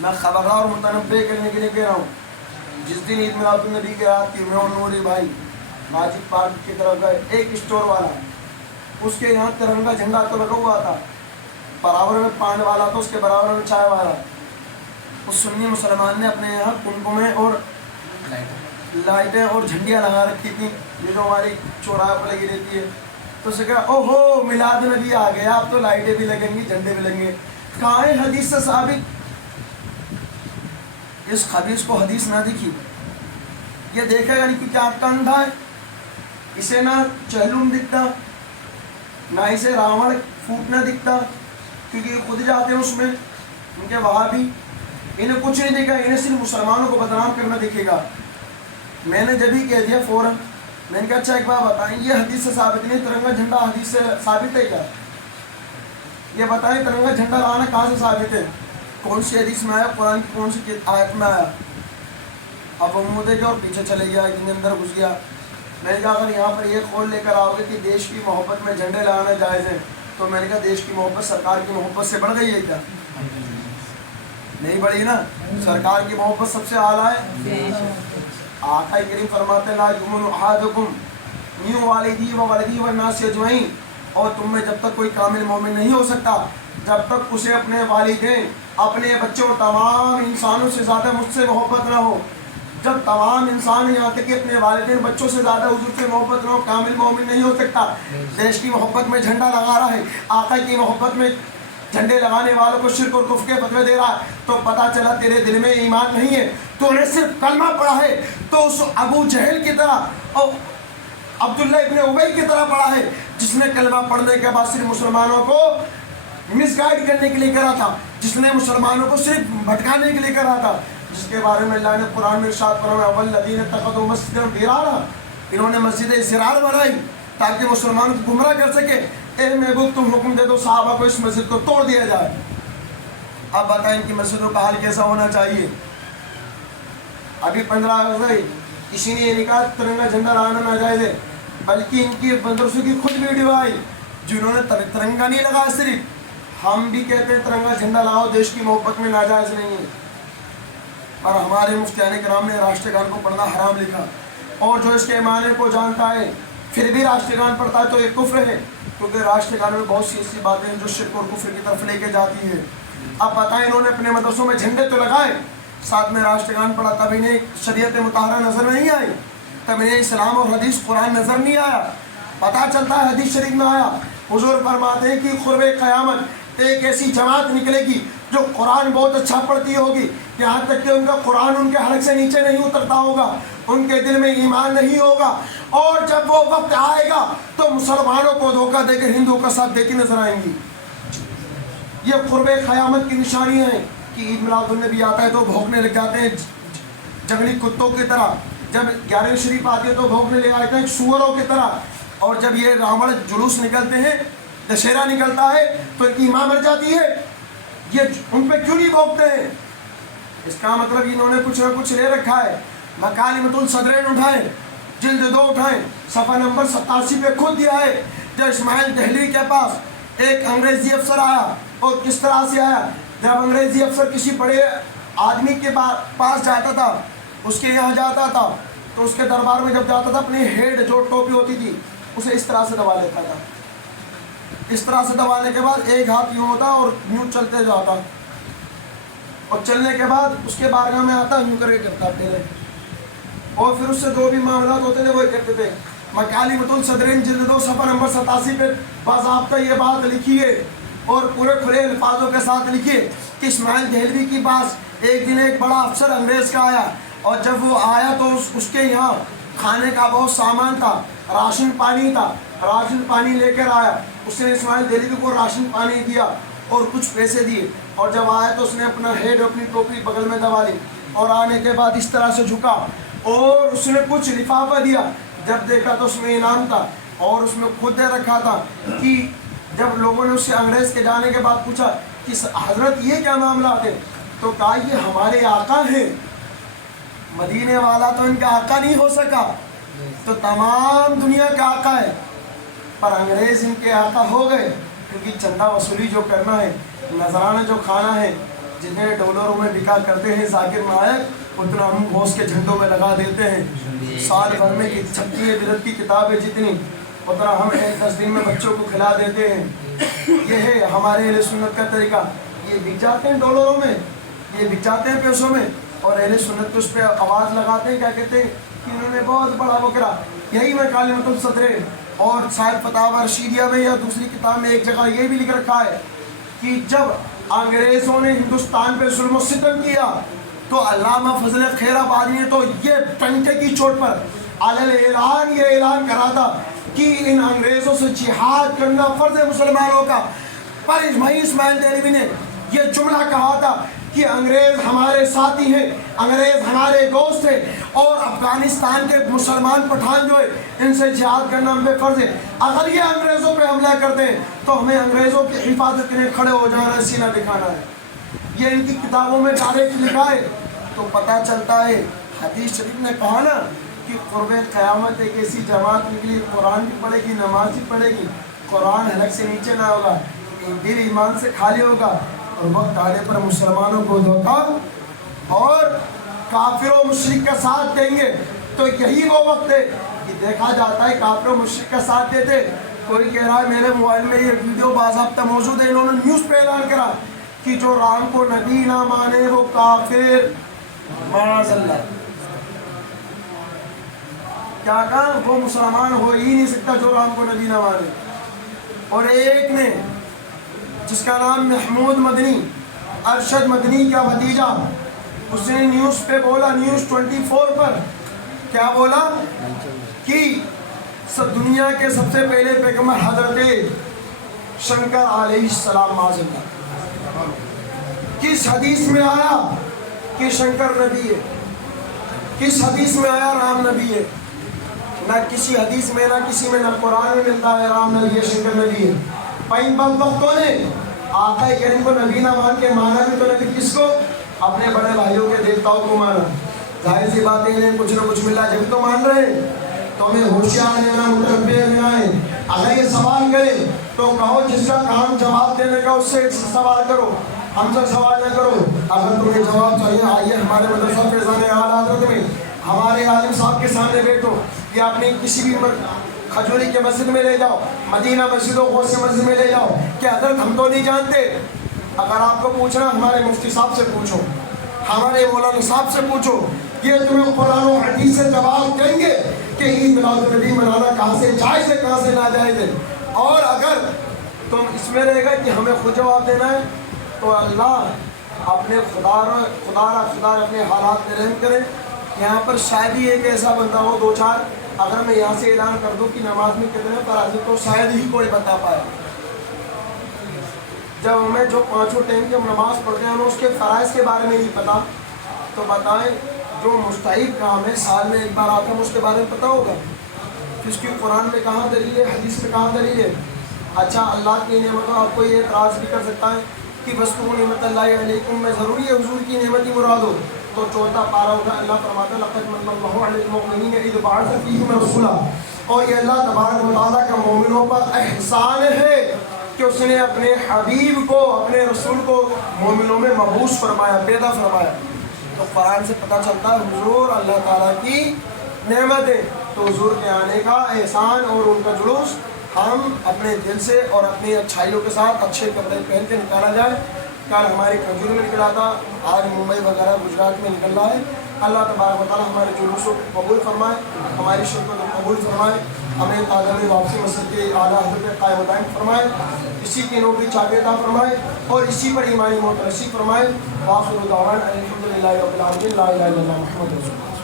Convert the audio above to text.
میں خبردار اور متنبع کرنے کے لیے کہہ رہا ہوں، جس دن عید میلاد النبی کے رات کی میں اور نوری بھائی ماجد پارک کی طرف گئے، ایک اسٹور والا اس کے یہاں ترنگا جھنڈا تو لگا ہوا تھا، برابر میں پان والا تھا، اس کے برابر میں چائے والا. اس سنی مسلمان نے اپنے یہاں کنکمیں اور لائٹیں اور جھنڈیاں لگا رکھی تھیں، یہ جو ہماری چوراہے پر لگی رہتی ہے. تو اسے کہا او ہو میلاد نبی آ گیا، اب تو لائٹیں بھی لگیں گی، جھنڈے بھی لگیں گے. کہاں ہے حدیث سے ثابت؟ اس خبیث کو حدیث نہ دکھی، یہ دیکھے گا نہیں کہ کیا آنکھ اندھا ہے، اسے نہ چہلم دکھتا، نہ اسے راوڑ پھوٹنا دکھتا، کیونکہ یہ خود جاتے ہیں اس میں، ان کے وہاں بھی انہیں کچھ نہیں دکھا، انہیں صرف مسلمانوں کو بدنام کرنا دکھے گا. میں نے جب ہی کہہ دیا فوراً، میں نے کہا اچھا ایک بات بتائیں، یہ حدیث سے ثابت نہیں، ترنگا جھنڈا حدیث سے ثابت ہے کیا؟ یہ بتائیں ترنگا جھنڈا لانا کہاں سے ثابت ہے؟ کون سی حدیث میں آیا، قرآن کی کون سی آیت میں آیا؟ اب وہ منہ دے گیا اور پیچھے چلے گیا، اتنے اندر گھس گیا. میں نے کہا اگر یہاں پر یہ قول لے کر آؤ گے کہ دیش کی محبت میں جھنڈے لگانا جائز ہے، تو میں نے کہا دیش کی محبت سرکار کی محبت سے بڑھ گئی ہے کیا؟ نہیں بڑھی نا. سرکار کی محبت سب سے اعلیٰ ہے. آقا کریم فرماتے ہیں لا یؤمن احدکم من والدی و ولدی والناس اجمعین، اور تم میں جب تک کوئی کامل مومن نہیں ہو سکتا جب تک اسے اپنے والدین، اپنے بچوں، تمام انسانوں سے زیادہ مجھ سے محبت نہ ہو. جب تمام انسان یہاں تک کہ اپنے والدین بچوں سے زیادہ حضور سے محبت نہ ہو، کامل مومن نہیں ہو سکتا. دیش کی محبت میں جھنڈا لگا رہا ہے، آقا کی محبت میں جھنڈے لگانے والوں کو شرک اور کفر کے فتوے دے رہا ہے، تو پتہ چلا تیرے دل میں ایمان نہیں ہے، تو نے صرف کلمہ پڑھا ہے تو اس ابو جہل کی طرح اور عبداللہ ابن ابی کی طرح پڑھا ہے، جس نے کلمہ پڑھنے کے بعد صرف مسلمانوں کو مس گائیڈ کرنے کے لیے کرا تھا، جس نے مسلمانوں کو صرف بھٹکانے کے لیے کرا تھا، جس کے بارے میں اللہ نے قرآن میں ارشاد فرمایا والذین اتخذوا مسجدا ضرارا، انہوں نے مسجد ضرار بنائی تاکہ مسلمانوں کو گمراہ کر سکے. اے محبوب تم حکم دے دو صحابہ کو اس مسجد کو توڑ دیا جائے. اب بتائیں ان کی مسجدوں کا حال کیسا ہونا چاہیے؟ ابھی 15 اگست کسی نے یہ نہیں کہا ترنگا جھنڈا لگانا ناجائز ہے، بلکہ ان کی مدرسوں کی خود ویڈیو آئی جنہوں نے ترنگا نہیں لگا. صرف ہم بھی کہتے ہیں ترنگا جھنڈا لاؤ، دیش کی محبت میں ناجائز نہیں ہے، اور ہمارے مفتیان کرام نے راشٹر گان کو پڑھنا حرام لکھا. اور جو اس کے معنی کو جانتا ہے پھر بھی راشٹر گان پڑھتا ہے تو یہ کفر ہے، کیونکہ راشٹر گان میں بہت سی ایسی باتیں ہیں جو شرک اور کفر کی طرف لے کے جاتی ہے. اب بتائیں انہوں نے اپنے مدرسوں میں جھنڈے تو لگائے، ساتھ میں راشٹر گان پڑھا، تب انہیں شریعت مطہرہ نظر نہیں آئی، تب انہیں اسلام اور حدیث قرآن نظر نہیں آیا. پتہ چلتا ہے حدیث شریف میں آیا، حضور فرماتے ہیں کہ قرب قیامت ایک ایسی جماعت نکلے گی جو قرآن بہت اچھا پڑھتی ہوگی، یہاں تک کہ ان کا قرآن ان کے حلق سے نیچے نہیں اترتا ہوگا، ان کے دل میں ایمان نہیں ہوگا، اور جب وہ وقت آئے گا تو مسلمانوں کو دھوکہ دے کر ہندوؤں کا ساتھ دیتی نظر آئیں گی. یہ قرب قیامت کی نشانیاں ہیں کہ عید میلاد النبی آتا ہے تو بھونکنے لگ جاتے ہیں جنگلی کتوں کی طرح، جب 11ویں شریف آتی ہے تو بھونکنے لے آتے ہیں سوروں کی طرح، اور جب یہ راوڑ جلوس نکلتے ہیں، دشہرا نکلتا ہے تو ان کی ماں مر جاتی ہے. یہ ان پہ کیوں نہیں بھونکتے ہیں؟ اس کا مطلب انہوں نے کچھ نہ کچھ لے رکھا ہے. مکالمۃ الصدرین اٹھائیں، جلد 2 اٹھائیں، صفحہ نمبر 87 پہ خود دیا ہے. جب اسماعیل دہلوی کے پاس ایک انگریزی افسر آیا، اور کس طرح سے آیا، جب انگریزی افسر کسی بڑے آدمی کے پاس جاتا تھا، اس کے یہاں جاتا تھا، تو اس کے دربار میں جب جاتا تھا اپنی ہیڈ جو ٹوپی ہوتی تھی اسے اس طرح سے دبا لیتا تھا. اس طرح سے دبانے کے بعد ایک ہاتھ یوں ہوتا اور یوں چلتے جاتا، اور چلنے کے بعد اس کے بارگاہ میں آتا یوں کر کے کرتا پہلے، اور پھر اس سے جو بھی معاملات ہوتے تھے وہ کرتے تھے. مکالمۃ الصدرین جلد 2 صفحہ نمبر 87 پہ باضابطہ یہ بات لکھی ہے، اور پورے کھلے الفاظوں کے ساتھ لکھیے کہ اسماعیل دہلوی کے پاس ایک دن ایک بڑا افسر انگریز کا آیا، اور جب وہ آیا تو اس کے یہاں کھانے کا بہت سامان تھا، راشن پانی تھا، راشن پانی لے کر آیا. اس نے اسماعیل دہلوی کو راشن پانی دیا اور کچھ پیسے دیے، اور جب آیا تو اس نے اپنا ہیڈ اپنی ٹوپی بغل میں دبا لی، اور آنے کے بعد اس طرح سے جھکا اور اس نے کچھ لفافہ دیا. جب دیکھا تو اس میں انعام تھا، اور اس میں خود دے رکھا تھا کہ جب لوگوں نے اس سے انگریز کے جانے کے بعد پوچھا کہ حضرت یہ کیا معاملات ہیں، تو کہا یہ ہمارے آقا ہیں، مدینے والا تو ان کا آقا نہیں ہو سکا، تو تمام دنیا کا آقا ہے، پر انگریز ان کے آقا ہو گئے، کیونکہ چندہ وصولی جو کرنا ہے، نذرانہ جو کھانا ہے، جتنے ڈالروں میں بکا کرتے ہیں ذاکر نائک اتنا ہم غوث کے جھنڈوں میں لگا دیتے ہیں. سال بھر میں 36 بدعت کی کتابیں جتنی اتنا ہم 10 دن میں بچوں کو کھلا دیتے ہیں. یہ ہے ہمارے اہل سنت کا طریقہ. یہ بک جاتے ہیں ڈالروں میں, یہ بک جاتے ہیں پیسوں میں, اور اہل سنت کو اس پہ آواز لگاتے ہیں, کیا کہتے ہیں کہ انہوں نے بہت بڑا وہ کرا. یہی میں کلمۃ الصدر اور صاحب فتاوی رشیدیہ میں یا دوسری کتاب میں ایک جگہ یہ بھی لکھ رکھا ہے کہ جب انگریزوں نے ہندوستان پہ ظلم و ستم کیا تو علامہ فضل خیر آبادی نے تو یہ ٹنکے کی چوٹ پر علل اعلان یہ اعلان کرا تھا کہ ان انگریزوں سے جہاد کرنا فرض ہے مسلمانوں کا. پر اسماعیل دہلوی نے یہ جملہ کہا تھا کہ انگریز ہمارے ساتھی ہیں, انگریز ہمارے دوست ہیں, اور افغانستان کے مسلمان پٹھان جو ہے ان سے جہاد کرنا ہم پہ فرض ہے. اگر یہ انگریزوں پہ حملہ کرتے ہیں تو ہمیں انگریزوں کی حفاظت کے لیے کھڑے ہو جانا ہے, سینہ دکھانا ہے. یہ ان کی کتابوں میں ڈائریکٹ لکھا ہے. تو پتہ چلتا ہے حدیث شریف نے کہا نا کہ قرب قیامت ایک ایسی جماعت نکلی, قرآن بھی پڑھے گی, نماز بھی پڑھے گی, قرآن حلق سے نیچے نہ ہوگا, دل ایمان سے خالی ہوگا, اور وقت آنے پر مسلمانوں کو دھوکا اور کافر و مشرک کا ساتھ دیں گے. تو یہی وہ وقت ہے کہ دیکھا جاتا ہے کافر و مشرک کا ساتھ دیتے. کوئی کہہ رہا ہے میرے موبائل میں یہ ویڈیو باضابطہ موجود ہے, انہوں نے نیوز پہ اعلان کرا کہ جو رام کو نبی نہ مانے وہ کافر, معاذ اللہ. کیا کہا, وہ مسلمان ہو ہی نہیں سکتا جو رام کو نبی نہ مانے. اور ایک نے جس کا نام محمود مدنی, ارشد مدنی کا بھتیجا, اس نے نیوز پہ بولا, نیوز 24 پر کیا بولا کہ دنیا کے سب سے پہلے پیغمبر حضرت شنکر علیہ السلام معاذ اللہ. کس حدیث میں آیا کہ شنکر نبی ہے؟ کس حدیث میں آیا رام نبی ہے؟ نہ کسی حدیث میں, نہ کسی میں, نہ قرآن میں ملتا ہے رام نبی ہے, شنکر نبی ہے. پائن بدبختوں نے آقا کریم کو نبی نہ مان کے مانا بھی تو نبی کس کو؟ اپنے بڑے بھائیوں کے دیوتاؤں کو مانا. ظاہر سی بات ہے انہیں کچھ نہ کچھ ملا جبھی تو مان رہے ہیں. تو ہمیں ہوشیار رہنا, متنبع رہنا ہے. اگر یہ سوال کرے تو کہو جس کا کام جواب دینے کا اس سے سوال کرو, ہم سے سوال نہ کرو. اگر تمہیں جواب چاہیے آئیے ہمارے مدرسہ فیضان اعلیٰ حضرت میں ہمارے عالم صاحب کے سامنے بیٹھو, یا اپنی کسی بھی کھجوری کے مسجد میں لے جاؤ, مدینہ مسجد و غوث مسجد میں لے جاؤ کہ حضرت ہم تو نہیں جانتے. اگر آپ کو پوچھنا ہمارے مفتی صاحب سے پوچھو, ہمارے مولانا صاحب سے پوچھو, یہ تمہیں قرآن و حدیث سے جواب دیں گے کہ عید میلاد النبی منانا کہاں سے جائز ہے, کہاں سے ناجائز ہے. اور اگر تم اس میں رہے گا کہ ہمیں خود جواب دینا ہے تو اللہ اپنے خدا اپنے حالات میں رحم کرے. یہاں پر شاید ہی ایک ایسا بندہ ہو, 2-4, اگر میں یہاں سے اعلان کر دوں کہ نماز میں کتنے فرائض ہیں تو شاید ہی کوئی بتا پائے. جب ہمیں جو 5 ٹائم کی ہم نماز پڑھتے ہیں ہمیں اس کے فرائض کے بارے میں نہیں پتا, تو بتائیں جو مستحب کام ہے سال میں ایک بار آتا ہے اس کے بارے میں پتہ ہوگا کہ اس کی قرآن میں کہاں دلیل ہے, حدیث میں کہاں دلیل ہے. اچھا اللہ کی نعمتوں آپ کو یہ اعتراض بھی کر سکتا ہے کہ وَاذْكُرُوا نِعْمَتَ اللَّهِ عَلَيْكُمْ میں ضروری ہے حضور کی نعمت ہی مراد ہو. تو 4 پارہ ہوگا, اللہ فرماتا ہے لَقَدْ مَنَّ اللَّهُ عَلَى الْمُؤْمِنِينَ إِذْ بَعَثَ فِيهِمْ رَسُولًا. اور یہ اللہ تبارک و تعالیٰ کا مومنوں پر احسان ہے کہ اس نے اپنے حبیب کو, اپنے رسول کو مومنوں میں مبعوث فرمایا, پیدا فرمایا. تو قرآن سے پتہ چلتا ہے حضور اللہ تعالیٰ کی نعمت ہے. تو حضور کے آنے کا احسان اور ان کا جلوس ہم اپنے دل سے اور اپنی اچھائیوں کے ساتھ اچھے کپڑے پہن کے نکالا جائے. کل ہماری کھجور میں نکلا تھا, آج ممبئی وغیرہ گجرات میں نکل رہا ہے. اللہ تبارک و تعالیٰ ہمارے جلوسوں کو قبول فرمائے, ہماری شرکت کو قبول فرمائے, ہمیں تعداد واپسی مسجد کے اعلیٰ حضرت قائم دائم فرمائے, اسی کی نوکری چاہیے عطا فرمائے اور اسی پر ایمانی موت نصیب فرمائے. وآخر دعوانا الحمدللہ رب العالمین, لا الہ الا اللہ محمد رسول اللہ.